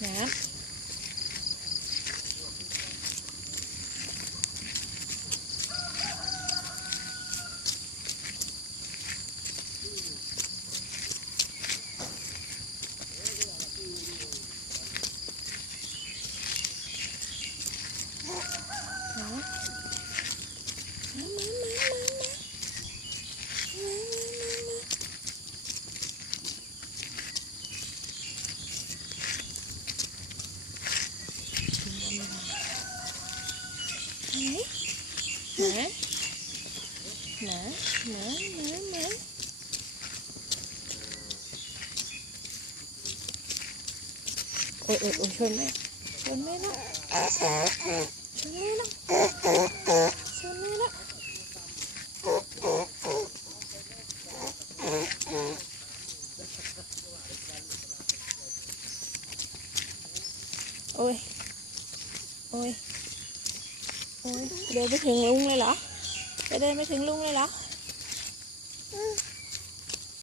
Dạ. Đó. nở nở nở nở nở ôi ôi ôi trơn mẹ trơn mẹ lắm. Trơn mẹ lắm. Trơn mẹ lắm. Ôi. Ôi. โอ้ยเดินไปถึงลุงเลยเหรอ จะเดินไปถึงลุงเลยเหรอ